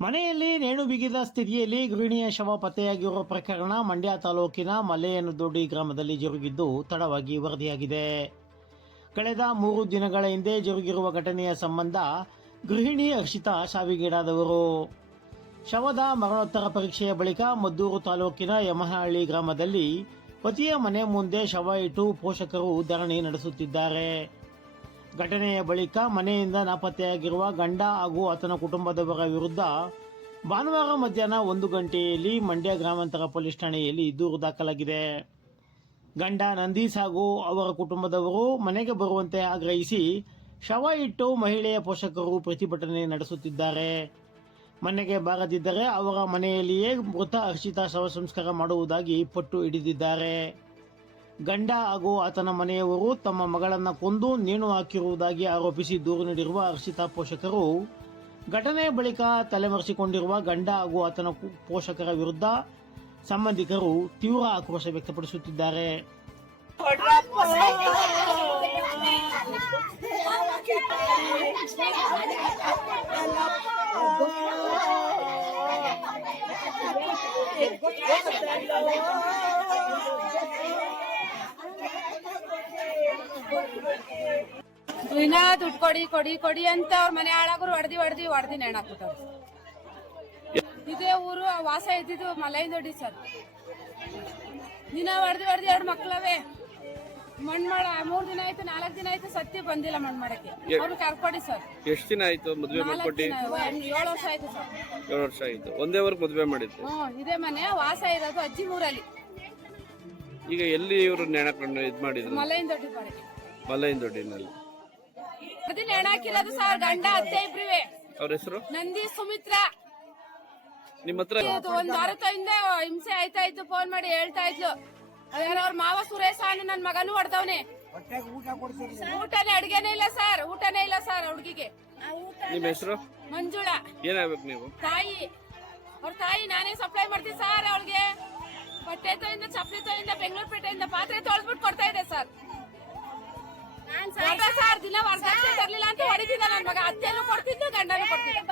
ಮನೆಯಲ್ಲಿ ನೇಣು ಬಿಗಿದ ಸ್ಥಿತಿಯಲ್ಲಿ ಗೃಹಿಣಿಯ ಶವ ಪತ್ತೆಯಾಗಿರುವ ಪ್ರಕರಣ ಮಂಡ್ಯ ತಾಲೂಕಿನ ಮಲ್ಲೇನದೊಡ್ಡಿ ಗ್ರಾಮದಲ್ಲಿ ಜರುಗಿದ್ದು ತಡವಾಗಿ ವರದಿಯಾಗಿದೆ. ಕಳೆದ 3 ದಿನಗಳ ಹಿಂದೆ ಜರುಗಿರುವ ಘಟನೆಯ ಸಂಬಂಧ ಗೃಹಿಣಿ ಹರ್ಷಿತಾ ಸಾವಿಗೀಡಾದವರು. ಶವದ ಮರಣೋತ್ತರ ಪರೀಕ್ಷೆಯ ಬಳಿಕ ಮದ್ದೂರು ತಾಲೂಕಿನ ಯಮನಹಳ್ಳಿ ಗ್ರಾಮದಲ್ಲಿ ಪತಿಯ ಮನೆ ಮುಂದೆ ಶವ ಇಟ್ಟು ಪೋಷಕರು ಧರಣಿ ನಡೆಸುತ್ತಿದ್ದಾರೆ. ಘಟನೆಯ ಬಳಿಕ ಮನೆಯಿಂದ ನಾಪತ್ತೆಯಾಗಿರುವ ಗಂಡ ಹಾಗೂ ಆತನ ಕುಟುಂಬದವರ ವಿರುದ್ಧ ಭಾನುವಾರ ಮಧ್ಯಾಹ್ನ 1 ಗಂಟೆಯಲ್ಲಿ ಮಂಡ್ಯ ಗ್ರಾಮಾಂತರ ಪೊಲೀಸ್ ಠಾಣೆಯಲ್ಲಿ ದೂರು ದಾಖಲಾಗಿದೆ. ಗಂಡ ನಂದೀಶ್ ಹಾಗೂ ಅವರ ಕುಟುಂಬದವರು ಮನೆಗೆ ಬರುವಂತೆ ಆಗ್ರಹಿಸಿ ಶವ ಇಟ್ಟು ಮಹಿಳೆಯ ಪೋಷಕರು ಪ್ರತಿಭಟನೆ ನಡೆಸುತ್ತಿದ್ದಾರೆ. ಮನೆಗೆ ಬಾರದಿದ್ದರೆ ಅವರ ಮನೆಯಲ್ಲಿಯೇ ಮೃತ ಹರ್ಷಿತಾ ಶವ ಸಂಸ್ಕಾರ ಮಾಡುವುದಾಗಿ ಪಟ್ಟು ಹಿಡಿದಿದ್ದಾರೆ. ಗಂಡ ಹಾಗೂ ಆತನ ಮನೆಯವರು ತಮ್ಮ ಮಗಳನ್ನು ಕೊಂದು ನೇಣು ಹಾಕಿರುವುದಾಗಿ ಆರೋಪಿಸಿ ದೂರು ನೀಡಿರುವ ಹರ್ಷಿತಾ ಪೋಷಕರು ಘಟನೆ ಬಳಿಕ ತಲೆಮರೆಸಿಕೊಂಡಿರುವ ಗಂಡ ಹಾಗೂ ಆತನ ಪೋಷಕರ ವಿರುದ್ಧ ಸಂಬಂಧಿಕರು ತೀವ್ರ ಆಕ್ರೋಶ ವ್ಯಕ್ತಪಡಿಸುತ್ತಿದ್ದಾರೆ. ದಿನ ದುಡ್ಡು ಕೊಡಿ ಕೊಡಿ ಕೊಡಿ ಅಂತ ಅವ್ರ ಮನೆ ಹಾಳಾಗೋರು ಹೊಡೆದಿ ನೆಣಾಕ್ಬಿಟ್ಟವ್ರು. ಇದೇ ಊರು ವಾಸ ಇದ್ದಿದ್ದು ಮಲೈನದೊಡ್ಡಿ ಸರ್. ದಿನ ಹೊಡೆದಿ 2 ಮಕ್ಳವೆ ಮಣ್ಣು ಮಾಡ 3 ದಿನ ಆಯ್ತು 4 ದಿನ ಆಯ್ತು ಸತ್ಯ ಬಂದಿಲ್ಲ ಮಣ್ಣು ಮಾಡಕ್ಕೆ. ಅವ್ರು ಕರ್ಕೊಡಿ ಸರ್. ಎಷ್ಟು ದಿನ ಆಯ್ತು ಮದುವೆ ಮಾಡ್ಕೊಟ್ಟಿ? 7 ವರ್ಷ ಆಯ್ತು ಸರ್. 7 ವರ್ಷ ಆಯ್ತು. ಒಂದೇ ವರ್ಷ ಮದುವೆ ಮಾಡಿದ್ದು? ಇದೇ ಮನೆ ವಾಸ ಇರೋದು ಅಜ್ಜಿ ಊರಲ್ಲಿ. ಈಗ ಎಲ್ಲಿ ಇವರು ನೆಣಕೊಂಡು ಇದ್ ಮಾಡಿದ್ರು? ಮಲೈನದೊಡ್ಡಿ ಬಾಡಿಗೆ. ಮಲೈನದೊಡ್ಡಿನಲ್ಲಿ ನೆಣಾಕಿರೋದು ಸರ್. ಗಂಡ ಅತ್ತೆ ಇಬ್ರಿವೆ. ಅವ್ರ ಹೆಸರು? ನಂದೀಶ್, ಸುಮಿತ್ರಾ. ನಿಮ್ಮ ಹತ್ರ 1 ವಾರದಿಂದ ಹಿಂಸೆ ಆಯ್ತಾ ಇತ್ತು. ಫೋನ್ ಮಾಡಿ ಹೇಳ್ತಾ ಇದ್ಲು. ಅವ್ರ ಮಾವ ಸುರೇಶ ನನ್ ಮಗನೂ ಹೊಡೆದವನೆ. ಊಟನೇ ಅಡ್ಗೆನೇ ಇಲ್ಲ ಸರ್. ಊಟನೇ ಇಲ್ಲ ಸರ್ ಹುಡುಗಿಗೆ. ನಿಮ್ಮ ಹೆಸರು? ಮಂಜುಳಾ. ಏನಾಗ್ಬೇಕು ನೀವು? ತಾಯಿ. ಅವ್ರ ತಾಯಿ ನಾನೇ ಸಪ್ಲೈ ಮಾಡ್ತೀನಿ ಸರ್. ಅವಳಿಗೆ ಬಟ್ಟೆ ತೊಯಿಂದ ಚಪ್ಪಲಿ ತೊಯಿಂದ ಬೆಂಗಳೂರು ಪೇಟೆಯಿಂದ ಪಾತ್ರೆ ತೊಳೆದ್ಬಿಟ್ಟು ಕೊಡ್ತಾ ಇದೆ ಸರ್. ಸರ್ ದಿನ ವರದಕ್ಷಿಣೆ ತರ್ಲಿಲ್ಲ ಅಂತ ಹೊಡಿತಿದ್ದ ನನ್ ಮಗ. ಅತ್ತೆನೂ ಕೊಡ್ತಿದ್ದು ಗಂಡನೂ ಕೊಡ್ತಿದ್ದ.